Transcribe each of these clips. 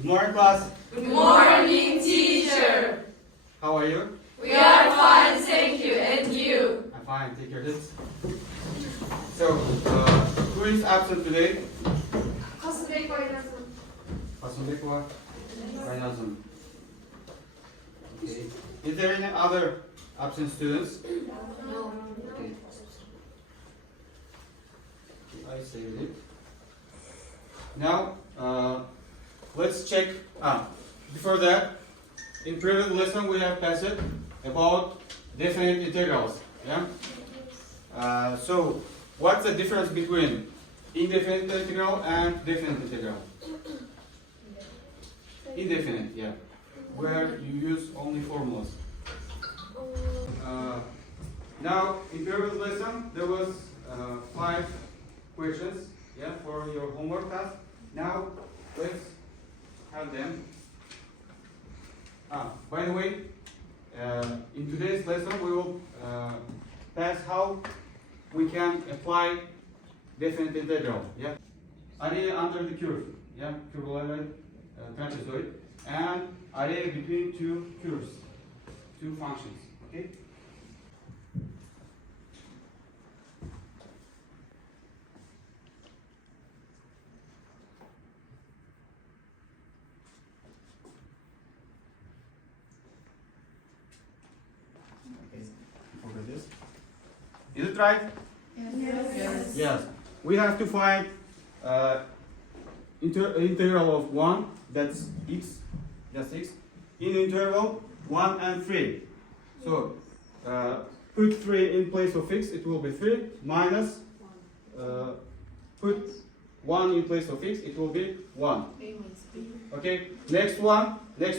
Good morning, class. Good morning, teacher. How are you? We are fine, thank you. And you? I'm fine. Take your seats. So, who is absent today? Kasımbek Kaynazım. Okay. Is there any other absent students? No. Okay. I saved it. Now, let's check. Before that, in previous lesson we have passed about definite integrals. Yeah. So, what's the difference between indefinite integral and definite integral? Indefinite, yeah, where you use only formulas. Now, in previous lesson, there was 5 questions, yeah, for your homework task. Now, let's have them. By the way, in today's lesson, we will pass how we can apply definite integral, yeah, area under the curve, yeah, curve trapezoid, and area between two curves, two functions. Okay. Over this. Is it right? Yes. Yes. We have to find integral of 1, that's x, in interval 1 and 3. So, put 3 in place of x, it will be 3, minus, put 1 in place of x, it will be 1. Okay, next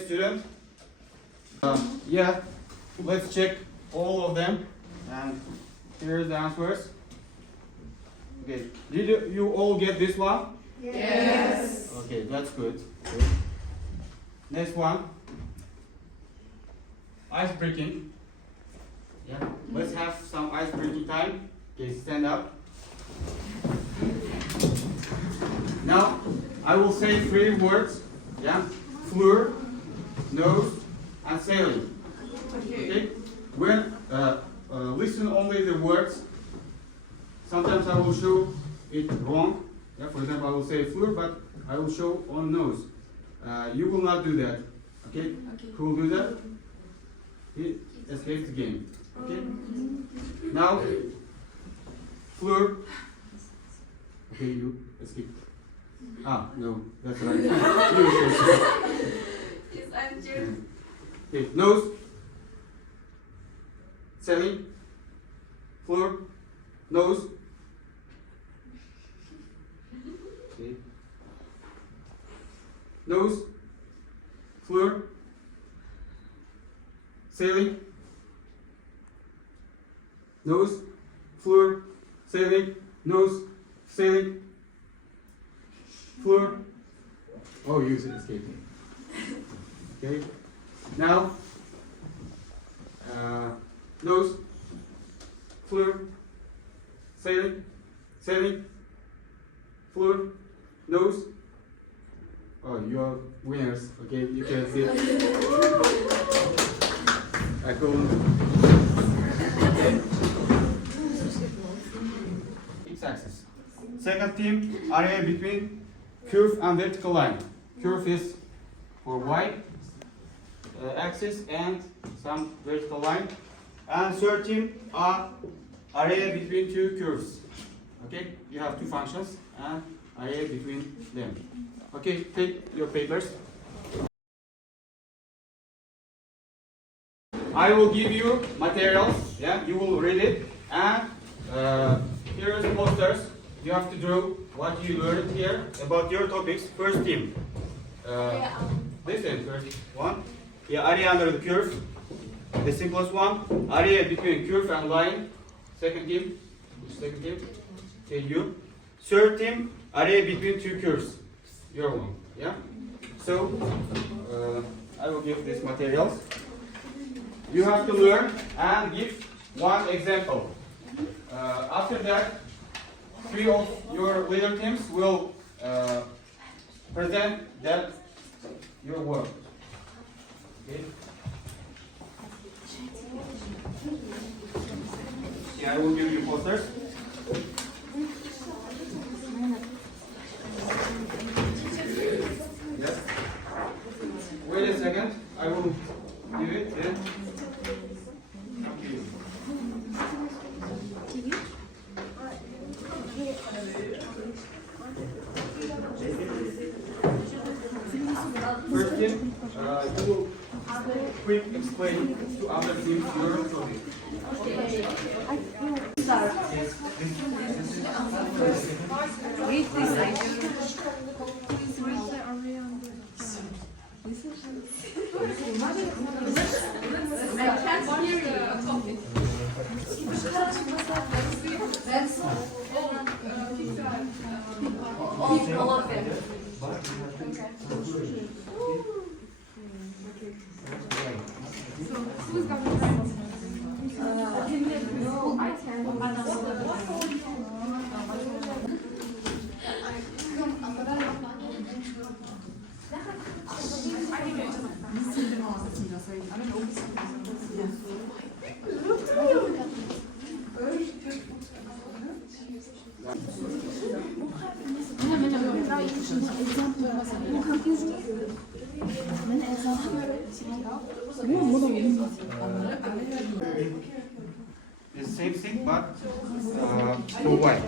student. Yeah, let's check all of them, and here's the answers. Okay, did you all get this one? Yes. Okay, that's good. Okay. Next one. Ice breaking. Yeah, let's have some ice breaking time. Okay, stand up. Now, I will say 3 words. Yeah, floor, nose, and sailing. Okay. When listen only the words. Sometimes I will show it wrong. Yeah, for example, I will say floor, but I will show on nose. You will not do that. Okay? Who will do that? He escapes the game. Okay? Now, floor. Okay, you escape. No, that's right. You escape. Yes, I'm sure. Okay, nose. Sailing. Floor. Nose. Okay. Nose, floor, sailing, nose, floor, sailing, nose, sailing, floor. Oh, you escaped. Okay. Now, nose, floor, sailing, floor, nose. Oh, you are winners. Okay, you can see. I couldn't. Okay. X-axis. Second team, area between curve and vertical line. Curve is for y axis and some vertical line. And third team, area between 2 curves. Okay, you have 2 functions and area between them. Okay, take your papers. I will give you materials, yeah, you will read it, and here are the posters. You have to draw what you learned here about your topics. First team. This is first one. Yeah, area under the curve. The simplest one. Area between curve and line. Second team. Which second team? Okay, you. Third team, area between 2 curves. Your one, yeah? So, I will give these materials. You have to learn and give one example. After that, 3 of your leader teams will present that your work. Okay? Yeah, I will give you posters. Yes. Wait a second. I will give it. Yeah. Okay. First thing, you will quick explain to other teams your topic. Read this I can't hear you. That's all of them. The same thing, but for why?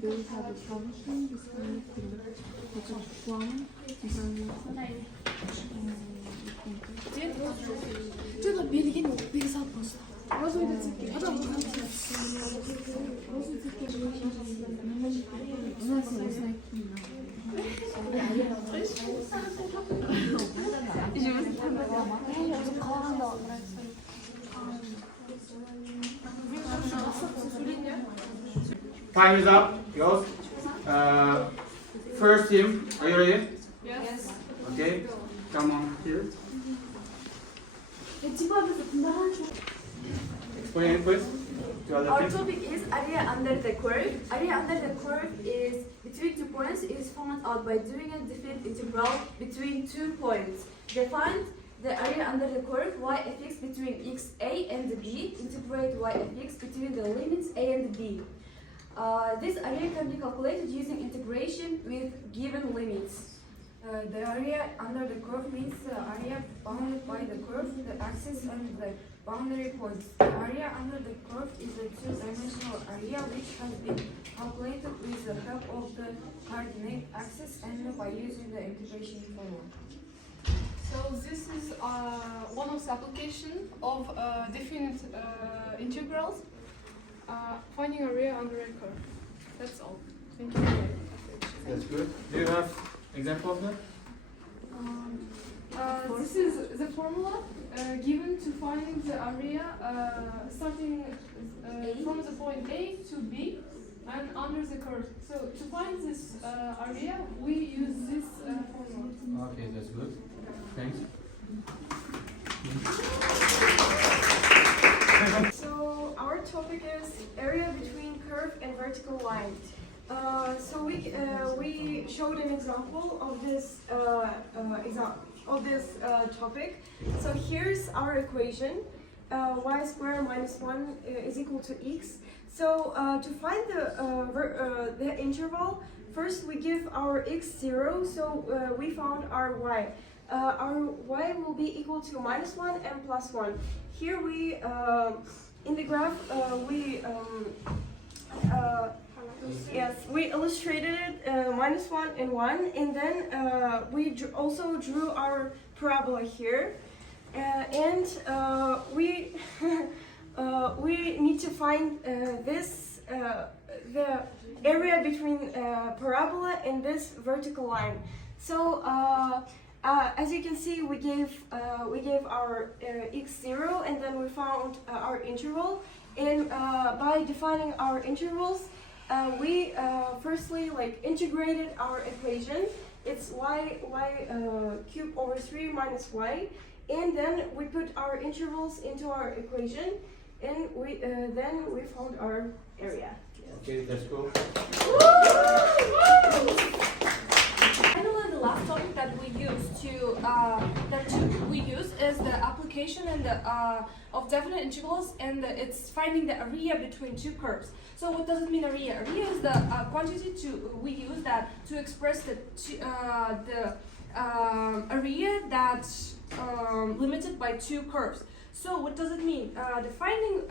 We have a function between one 저도 미리 미리서 봤어. 어제도 듣기. Time is up. Yours. First team, are you ready? Yes. Okay. Come on here. Explain it, please. To other Our teams. topic is area under the curve. Area under the curve is between 2 points is found out by doing a definite integral between 2 points. Define the area under the curve y(fx) between xa and b. Integrate y(fx) between the limits a and b. This area can be calculated using integration with given limits. The area under the curve means the area bounded by the curve, the axis, and the boundary points. The area under the curve is a two-dimensional area which has been calculated with the help of the coordinate axis and by using the integration formula. So this is one of the application of definite integrals, finding area under a curve. That's all. Thank you. That's good. Do you have example of that? This is the formula given to find the area starting from the point A to B and under the curve. So to find this area, we use this formula. Okay, that's good. Thanks. So our topic is area between curve and vertical line. So we showed an example of this topic. So here's our equation: y squared minus 1 is equal to x. So to find the interval, first we give our x 0. So we found our y. Our y will be equal to minus 1 and plus 1. Here we, in the graph, we illustrated it minus 1 and 1, and then we also drew our parabola here, and we we need to find the area between parabola and this vertical line. So as you can see, we gave our x0, and then we found our interval. And by defining our intervals, we firstly integrated our equation. It's y cubed over 3 minus y, and then we put our intervals into our equation, and then we found our area. Okay, that's cool. Finally, the last topic that we use is the application and of definite integrals, and it's finding the area between two curves. So what does it mean, area? Area is the quantity we use that to express the area that's limited by two curves. So what does it mean? Defining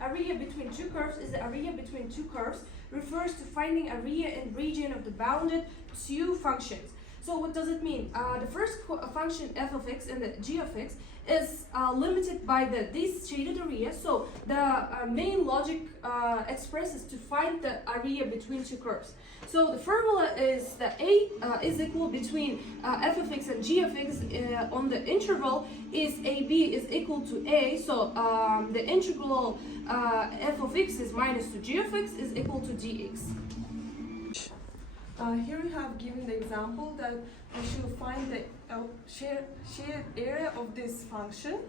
area between two curves is the area between two curves refers to finding area in region of the bounded two functions. So what does it mean? The first function f of x and the g of x is limited by this shaded area. So the main logic expresses to find the area between two curves. So the formula is that a is equal between f of x and g of x on the interval is ab is equal to a. So the integral f of x is minus to g of x is equal to dx. Here we have given the example that we should find the shared area of this function,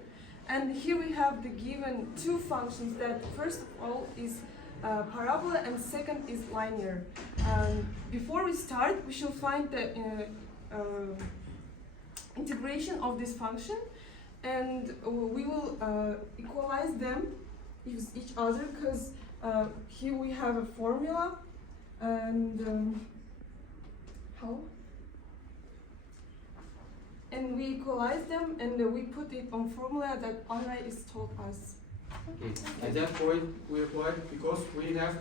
and here we have the given two functions that first of all is parabola and second is linear. Before we start, we should find the integration of this function, and we will equalize them with each other, because here we have a formula, and how? And we equalize them, and we put it on formula that Anna is taught us. Okay. At that point, we apply because we have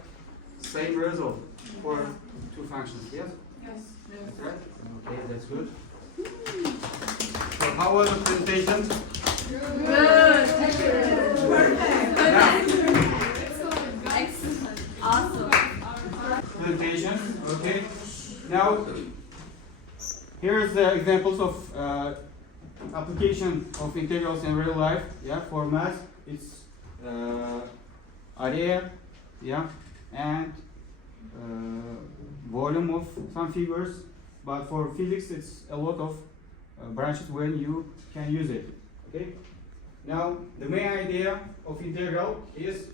same result for two functions. Yes. Yes. That's right. Okay, that's good. So how was the presentation? Good. Now, Excellent. Awesome. presentation. Okay. Now, here's the examples of application of integrals in real life. Yeah, for math, it's area, yeah, and volume of some figures. But for physics, it's a lot of branches when you can use it. Okay. Now, the main idea of integral is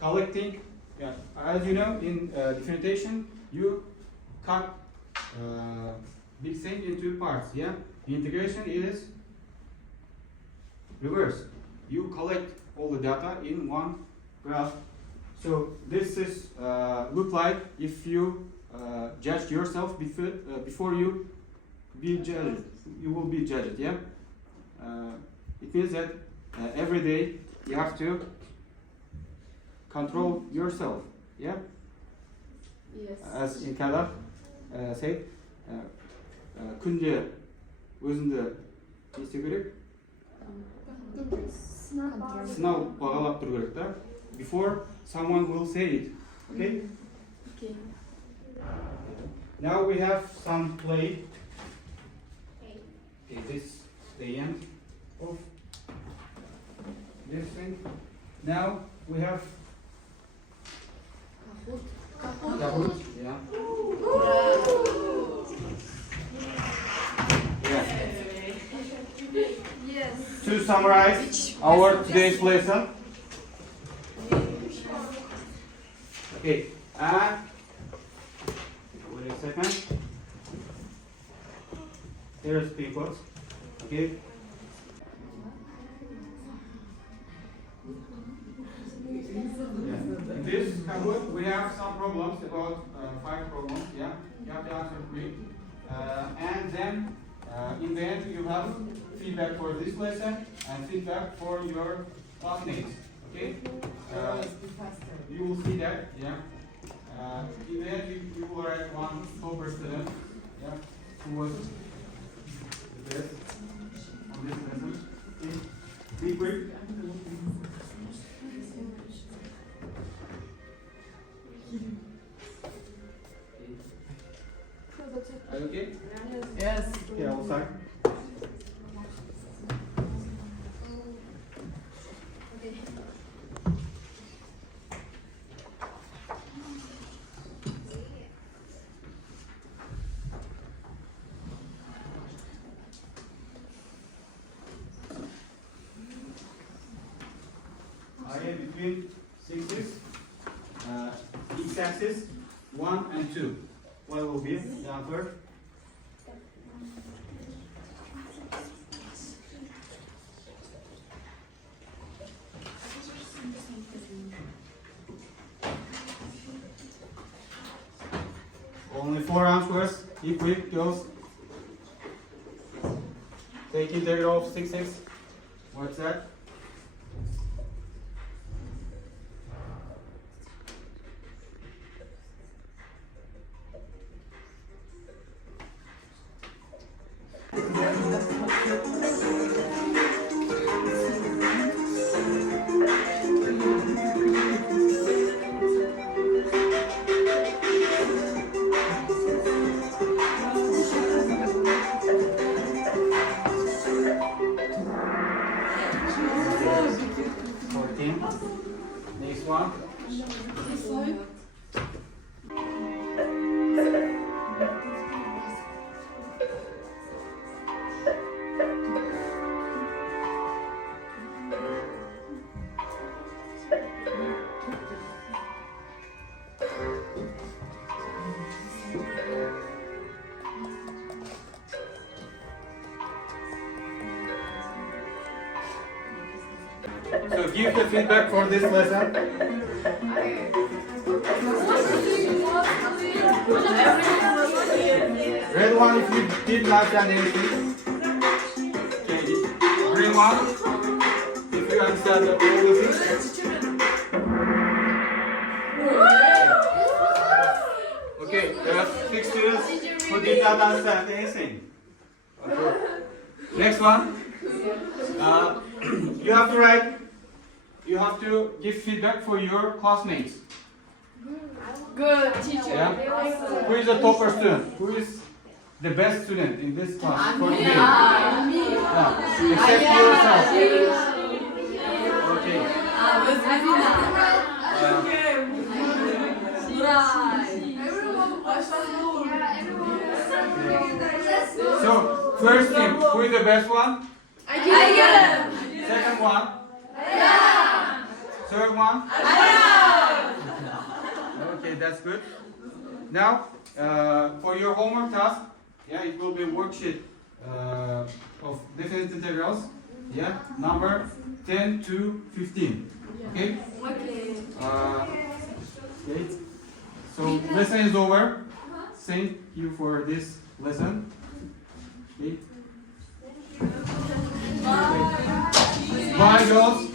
collecting. Yeah, as you know, in differentiation, you cut big thing into parts. Yeah, the integration is reverse. You collect all the data in one graph. So this is look like if you judge yourself before you be judged. You will be judged. Yeah. It means that every day you have to control yourself. Yeah. Yes. As in Kala said, күнде өзіңді не істеу керек? Сынау бағалап тұру керек та. Before someone will say it. Okay? Okay. Now we have some play. Okay, this is the end of this thing. Now we have Kahoot. Yeah. Yeah. Yes. To summarize our today's lesson. Okay, and wait a second. Here's papers. Okay. Yeah. In this Kahoot, we have some problems, about 5 problems. Yeah, you have to answer quick, and then in the end you have feedback for this lesson and feedback for your classmates. Okay, you will see that. Yeah, in the end you will write one topper student. Yeah, who was the best on this lesson. Okay. Be quick. Are you okay? Yes. Okay, I'll start. between 6's x-axis 1 and 2. What will be the answer? Only 4 answers. Be quick, girls. Take integral of 6x. What's that? Next one. So give the feedback for this lesson. Red one if you did not understand anything. Okay. Green one if you understand all the things. Okay, there are 6 students who did not understand anything. Okay. Next one. You have to write. You have to give feedback for your classmates. Good teacher. Yeah. Who is the topper student? Who is the best student in this class for today? Yeah. Except yourself. Okay. So first team, who is the best one? Second one? Third one? Okay, that's good. Now, for your homework task, yeah, it will be worksheet of definite integrals. Yeah, number 10 to 15. Okay? Okay. So lesson is over. Thank you for this lesson. Okay. Bye, girls.